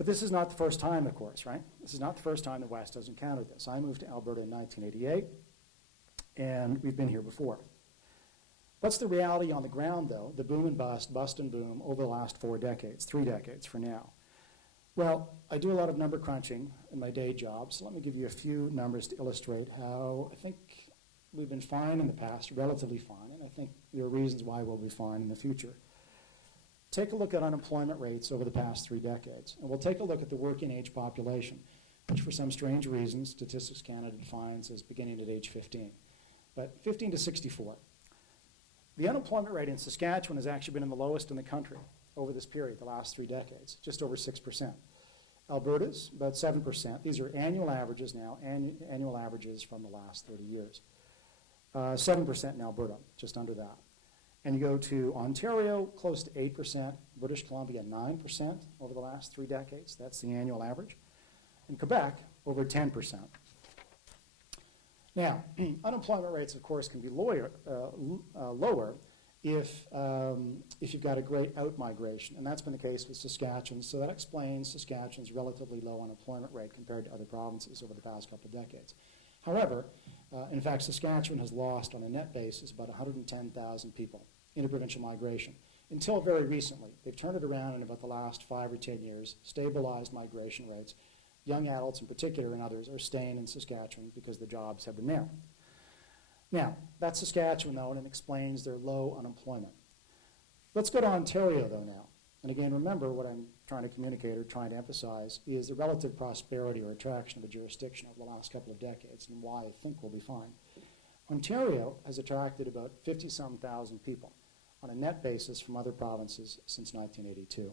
But this is not the first time, of course, right? This is not the first time the West has encountered this. I moved to Alberta in 1988, and we've been here before. What's the reality on the ground, though, the boom and bust, bust and boom, over the last 4 decades, 3 decades for now? Well, I do a lot of number crunching in my day job, so let me give you a few numbers to illustrate how I think we've been fine in the past, relatively fine, and I think there are reasons why we'll be fine in the future. Take a look at unemployment rates over the past 3 decades, and we'll take a look at the working age population, which for some strange reason, Statistics Canada defines as beginning at age 15, but 15 to 64. The unemployment rate in Saskatchewan has actually been in the lowest in the country over this period, the last 3 decades, just over 6%. Alberta's about 7%. These are annual averages now, annual averages from the last 30 years. 7% in Alberta, just under that. And you go to Ontario, close to 8%, British Columbia, 9% over the last 3 decades. That's the annual average. And Quebec, over 10%. Now, unemployment rates, of course, can be lower if you've got a great out-migration, and that's been the case with Saskatchewan, so that explains Saskatchewan's relatively low unemployment rate compared to other provinces over the past couple of decades. However, in fact, Saskatchewan has lost on a net basis about 110,000 people, interprovincial migration. Until very recently, they've turned it around in about the last 5 or 10 years, stabilized migration rates. Young adults in particular and others are staying in Saskatchewan because the jobs have been there. Now, that's Saskatchewan, though, and it explains their low unemployment. Let's go to Ontario, though, now. And again, remember what I'm trying to communicate or trying to emphasize is the relative prosperity or attraction of the jurisdiction over the last couple of decades and why I think we'll be fine. Ontario has attracted about 50-some thousand people on a net basis from other provinces since 1982.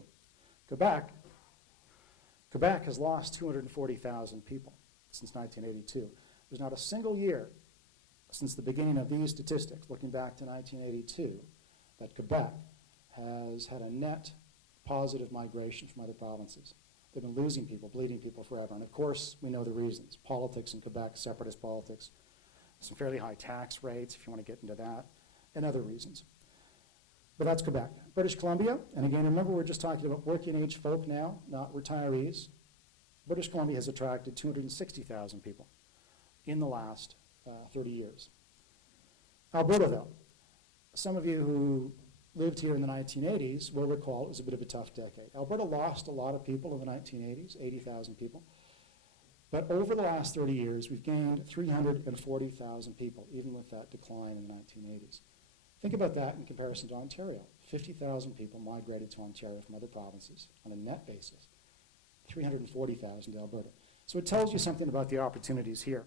Quebec has lost 240,000 people since 1982. There's not a single year since the beginning of these statistics, looking back to 1982, that Quebec has had a net positive migration from other provinces. They've been losing people, bleeding people forever. And of course, we know the reasons. Politics in Quebec, separatist politics, some fairly high tax rates, if you want to get into that, and other reasons. But that's Quebec. British Columbia, and again, remember we're just talking about working age folk now, not retirees. British Columbia has attracted 260,000 people in the last 30 years. Alberta, though, some of you who lived here in the 1980s will recall it was a bit of a tough decade. Alberta lost a lot of people in the 1980s, 80,000 people. But over the last 30 years, we've gained 340,000 people, even with that decline in the 1980s. Think about that in comparison to Ontario. 50,000 people migrated to Ontario from other provinces on a net basis. 340,000 to Alberta. So it tells you something about the opportunities here.